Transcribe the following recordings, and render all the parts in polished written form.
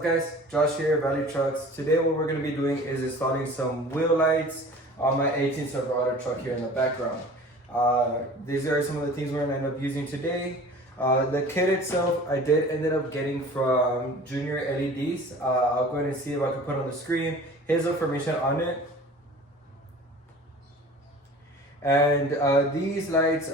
up guys, Josh here, ValleyTruckz. Today what we're going to be doing is installing some wheel lights on my 18 Silverado truck here in the background. These are some of the things we're going to end up using today. The kit itself I did ended up getting from Junior LEDs. I'll go ahead and see if I can put on the screen his information on it. And these lights,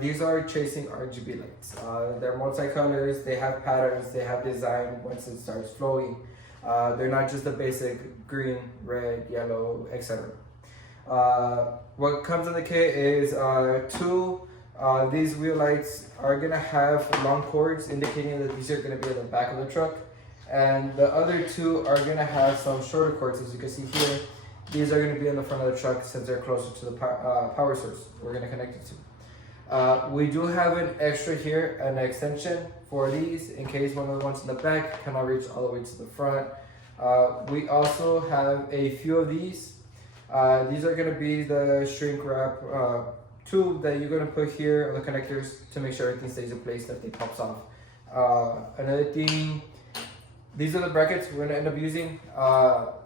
these are chasing RGB lights. They're multicolors, they have patterns, they have design once it starts flowing. They're not just the basic green, red, yellow, etc. What comes in the kit is these wheel lights are gonna have long cords indicating that these are gonna be at the back of the truck. And the other two are gonna have some shorter cords, as you can see here. These are going to be in the front of the truck since they're closer to the power source we're going to connect it to. We do have an extra here, an extension for these in case one of the ones in the back cannot reach all the way to the front. We also have a few of these. These are going to be the shrink wrap tube that you're going to put here on the connectors to make sure everything stays in place, nothing pops off. Another thing, these are the brackets we're going to end up using.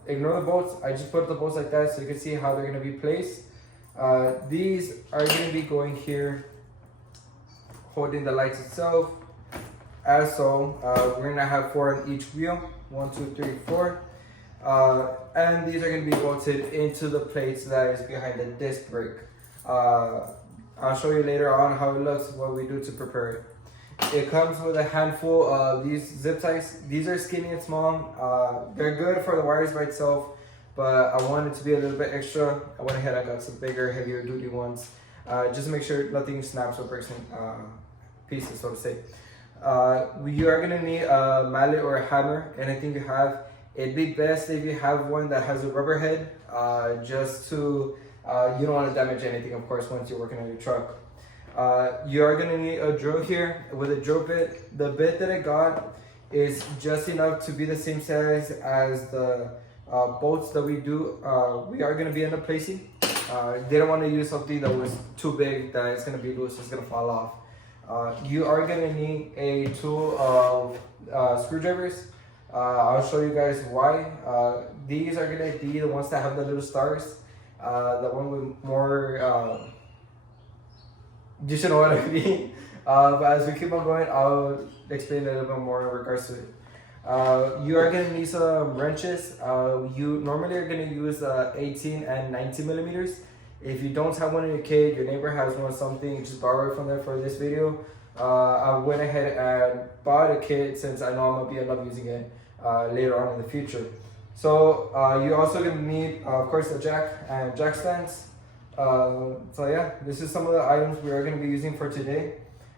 Ignore the bolts. I just put the bolts like that so you can see how they're going to be placed. These are going to be going here, holding the lights itself. As so, we're going to have 4 on each wheel. 1, 2, 3, 4. And these are going to be bolted into the plates that is behind the disc brake. I'll show you later on how it looks, what we do to prepare it. It comes with a handful of these zip ties. These are skinny and small. They're good for the wires by itself, but I wanted to be a little bit extra. I went ahead and got some bigger, heavier duty ones, just to make sure nothing snaps or breaks in pieces, so to say. You are gonna need a mallet or a hammer, anything you have. It'd be best if you have one that has a rubber head, just to, you don't want to damage anything, of course, once you're working on your truck. You are going to need a drill here with a drill bit. The bit that I got is just enough to be the same size as the bolts that we do. We are going to be end up placing. Didn't want to use something that was too big that it's going to be loose, it's going to fall off. You are going to need a tool of screwdrivers. I'll show you guys why. These are going to be the ones that have the little stars. The one with more... you should know what I mean. But as we keep on going, I'll explain a little bit more in regards to it. You are going to need some wrenches. You normally are going to use 18 and 19 millimeters. If you don't have one in your kit, your neighbor has one or something, just borrow it from there for this video. I went ahead and bought a kit since I know I'm going to end up using it later on in the future. So you're also going to need, of course, a jack and jack stands. So yeah, this is some of the items we are going to be using for today.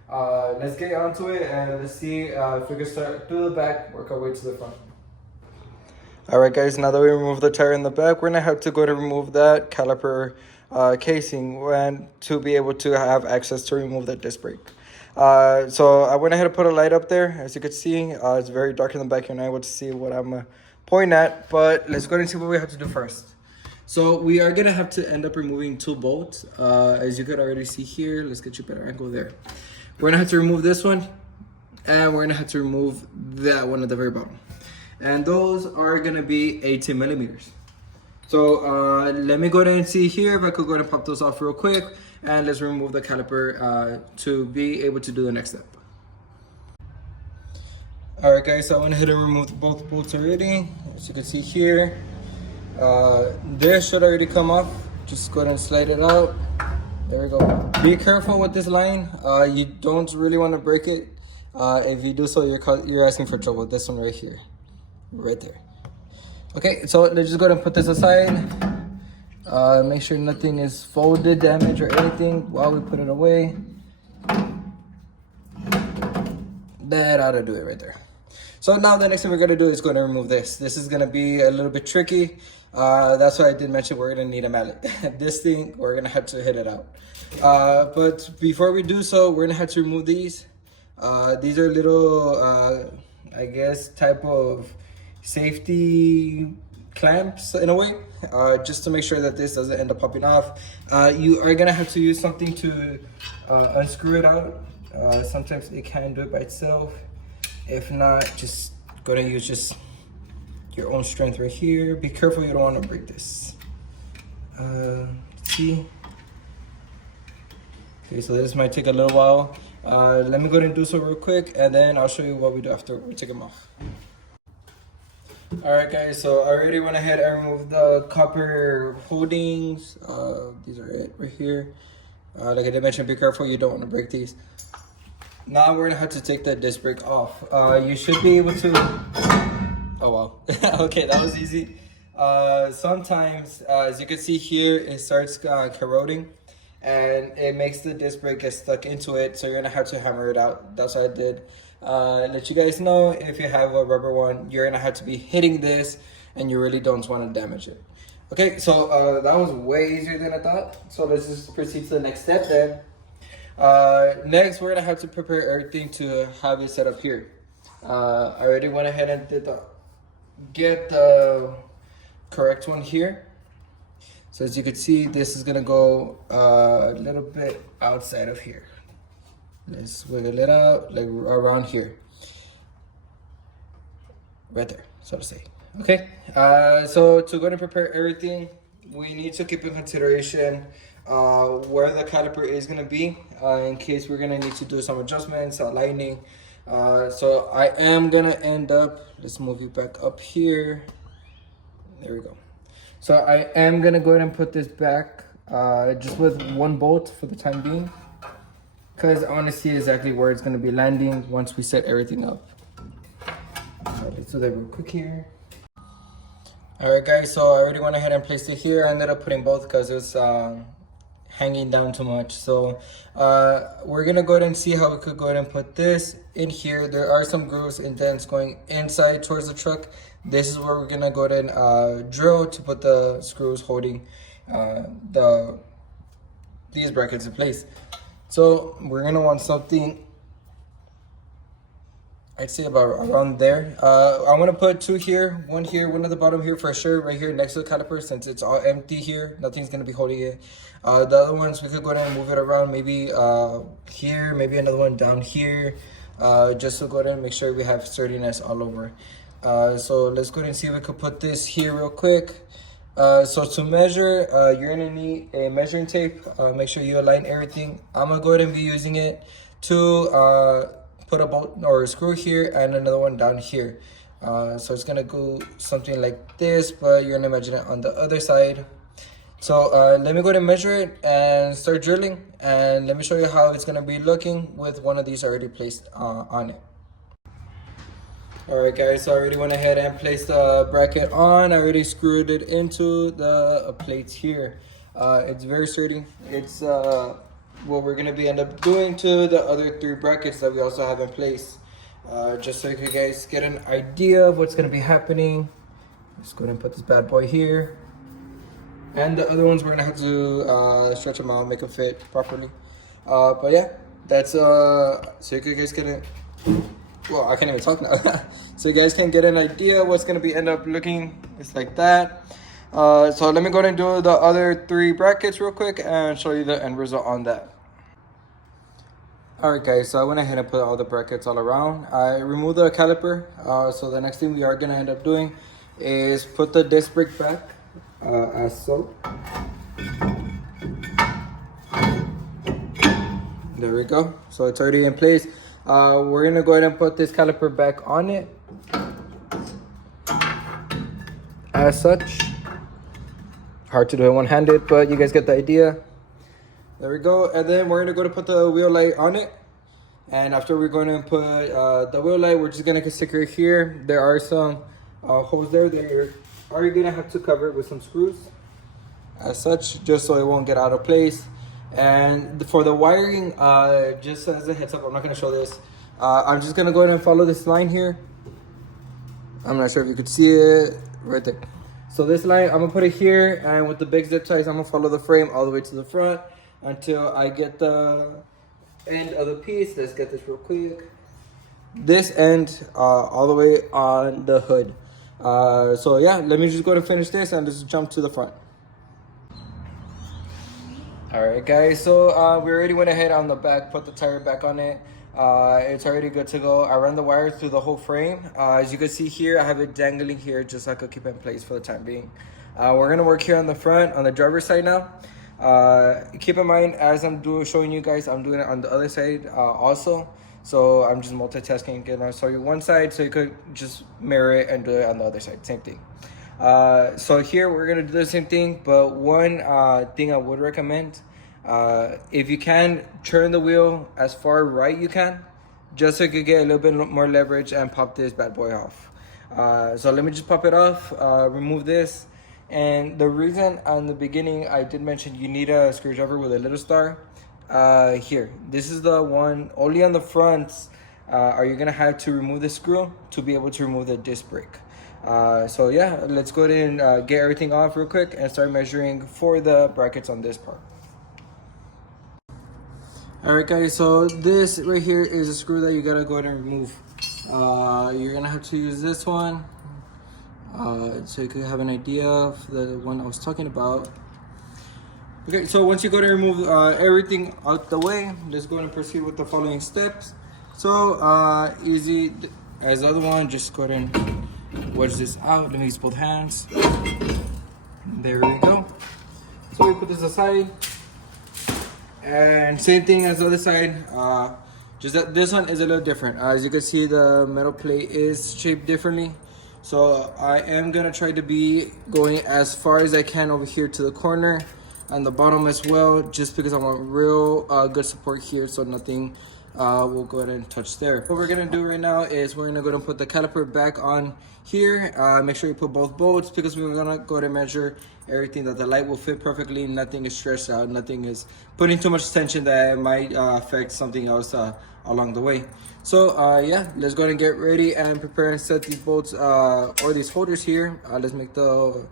Let's get onto it and let's see if we can start through the back, work our way to the front. Alright guys, now that we removed the tire in the back, we're going to have to go to remove that caliper casing and to be able to have access to remove that disc brake. So I went ahead and put a light up there. As you can see, it's very dark in the back. You're not able to see what I'm pointing at, but let's go ahead and see what we have to do first. So we are going to have to end up removing 2 bolts. As you could already see here, let's get you a better angle there. We're going to have to remove this one, and we're going to have to remove that one at the very bottom. And those are going to be 18 millimeters. So let me go ahead and see here if I could go ahead and pop those off real quick. And let's remove the caliper to be able to do the next step. Alright guys, so I went ahead and removed both bolts already. As you can see here. This should already come off. Just go ahead and slide it out. There we go. Be careful with this line. You don't really want to break it. If you do so, you're asking for trouble. This one right here, right there. Okay, so let's just go ahead and put this aside. Make sure nothing is folded, damaged, or anything while we put it away. That ought to do it right there. So now the next thing we're going to do is going to remove this. This is going to be a little bit tricky. That's why I did mention we're going to need a mallet. This thing, we're going to have to hit it out. But before we do so, we're going to have to remove these. These are little, I guess, type of safety clamps in a way, just to make sure that this doesn't end up popping off. You are going to have to use something to unscrew it out. Sometimes it can do it by itself. If not, just go ahead and use just your own strength right here. Be careful, you don't want to break this. See? Okay, so this might take a little while. Let me go ahead and do so real quick, and then I'll show you what we do after we take them off. Alright guys, so I already went ahead and removed the copper holdings. These are it right here. Like I did mention, be careful, you don't want to break these. Now we're gonna have to take the disc brake off. You should be able to, oh wow, okay, that was easy. Sometimes, as you can see here, it starts corroding and it makes the disc brake get stuck into it, so you're gonna have to hammer it out. That's what I did. Let you guys know, if you have a rubber one, you're gonna have to be hitting this and you really don't want to damage it. Okay, so that was way easier than I thought. So let's just proceed to the next step then. Next, we're gonna have to prepare everything to have it set up here. I already went ahead and did get the correct one here. So as you can see, this is gonna go a little bit outside of here. Let's wiggle it out, like around here. Right there, so to say. Okay, so to go and prepare everything, we need to keep in consideration where the caliper is gonna be in case we're gonna need to do some adjustments, aligning. So I am gonna end up, let's move you back up here. There we go. So I am gonna go ahead and put this back just with one bolt for the time being, because I want to see exactly where it's going to be landing once we set everything up. Let's do that real quick here. Alright guys, so I already went ahead and placed it here. I ended up putting both because it was hanging down too much. So we're going to go ahead and see how we could go ahead and put this in here. There are some grooves and dents going inside towards the truck. This is where we're going to go ahead and drill to put the screws holding these brackets in place. So we're gonna want something, I'd say about around there. I'm gonna put two here, one at the bottom here for sure, right here next to the caliper, since it's all empty here. Nothing's gonna be holding it. The other ones, we could go ahead and move it around, maybe here, maybe another one down here, just to go ahead and make sure we have sturdiness all over. So let's go ahead and see if we could put this here real quick. So to measure, you're gonna need a measuring tape. Make sure you align everything. I'm gonna go ahead and be using it to put a bolt or a screw here and another one down here. So it's gonna go something like this, but you're gonna imagine it on the other side. So let me go ahead and measure it and start drilling, and let me show you how it's gonna be looking with one of these already placed on it. Alright guys, so I already went ahead and placed the bracket on. I already screwed it into the plates here. It's very sturdy. It's what we're gonna end up doing to the other three brackets that we also have in place. Just so you guys get an idea of what's gonna be happening. Let's go ahead and put this bad boy here. And the other ones we're gonna have to stretch them out, make them fit properly. But yeah, that's so you guys get it. Well, I can't even talk now. So you guys can get an idea what's gonna be end up looking. It's like that. So let me go ahead and do the other three brackets real quick and show you the end result on that. Alright guys, so I went ahead and put all the brackets all around. I removed the caliper. So the next thing we are gonna end up doing is put the disc brake back as so. There we go. So it's already in place. We're gonna go ahead and put this caliper back on it as such. Hard to do it one-handed, but you guys get the idea. There we go. And then we're gonna go to put the wheel light on it. And after we're going to put the wheel light, we're just gonna secure it here. There are some holes there that you're already gonna have to cover it with some screws as such, just so it won't get out of place. And for the wiring, just as a heads up, I'm not gonna show this. I'm just gonna go ahead and follow this line here. I'm not sure if you could see it right there. So this line, I'm gonna put it here, and with the big zip ties, I'm gonna follow the frame all the way to the front until I get the end of the piece. Let's get this real quick. This end all the way on the hood. So yeah, let me just go and finish this and just jump to the front. Alright guys, so we already went ahead on the back, put the tire back on it. It's already good to go. I ran the wire through the whole frame. As you can see here, I have it dangling here just so I could keep it in place for the time being. We're gonna work here on the front, on the driver's side now. Keep in mind, as I'm showing you guys, I'm doing it on the other side also. So I'm just multitasking. Gonna show you one side so you could just mirror it and do it on the other side, same thing. So here we're gonna do the same thing, but one thing I would recommend, if you can, turn the wheel as far right you can, just so you could get a little bit more leverage and pop this bad boy off. So let me just pop it off, remove this. And the reason on the beginning I did mention you need a screwdriver with a little star. Here, this is the one, only on the fronts are you gonna have to remove the screw to be able to remove the disc brake. So yeah, let's go ahead and get everything off real quick and start measuring for the brackets on this part. Alright guys, so this right here is a screw that you gotta go ahead and remove. You're gonna have to use this one so you could have an idea of the one I was talking about. Okay, so once you go to remove everything out the way, let's go and proceed with the following steps. So easy as the other one, just go ahead and wedge this out. Let me use both hands. There we go. So we put this aside. And same thing as the other side, just that this one is a little different. As you can see, the metal plate is shaped differently. So I am gonna try to be going as far as I can over here to the corner and the bottom as well, just because I want real good support here so nothing will go ahead and touch there. What we're gonna do right now is we're gonna go and put the caliper back on here. Make sure you put both bolts, because we're gonna go ahead and measure everything that the light will fit perfectly. Nothing is stretched out, nothing is putting too much tension that it might affect something else along the way. So yeah, let's go ahead and get ready and prepare and set these bolts or these holders here. Let's make the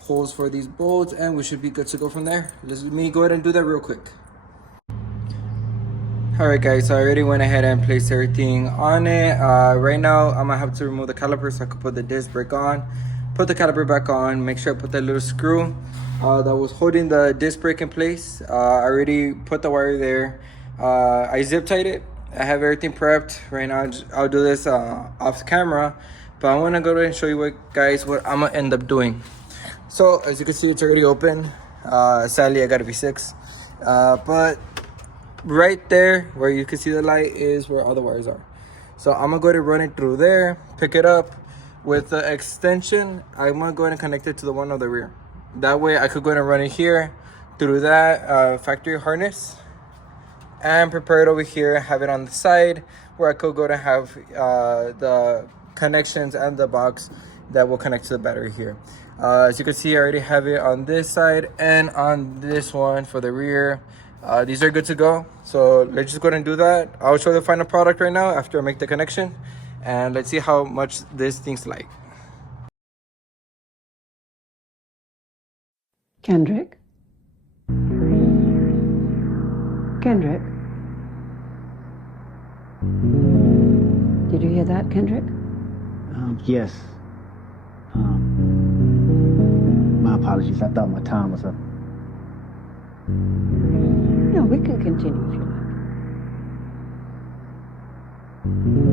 holes for these bolts and we should be good to go from there. Let me go ahead and do that real quick. Alright guys, so I already went ahead and placed everything on it. Right now I'm gonna have to remove the caliper so I can put the disc brake on, put the caliper back on, make sure I put that little screw that was holding the disc brake in place. I already put the wire there. I zip tied it. I have everything prepped. Right now I'll do this off camera, but I want to go ahead and show you guys what I'm gonna end up doing. So as you can see, it's already open. Sadly I gotta be 6, but right there where you can see the light is where all the wires are. So I'm gonna go ahead and run it through there, pick it up with the extension. I'm gonna go ahead and connect it to the one on the rear. That way I could go ahead and run it here through that factory harness and prepare it over here, have it on the side where I could go to have the connections and the box that will connect to the battery here. As you can see, I already have it on this side and on this one for the rear. These are good to go, so let's just go ahead and do that. I'll show the final product right now after I make the connection, and let's see how much this thing's light. Kendrick? Kendrick? Did you hear that, Kendrick? Yes. My apologies. I thought my time was up. No, we can continue if you like.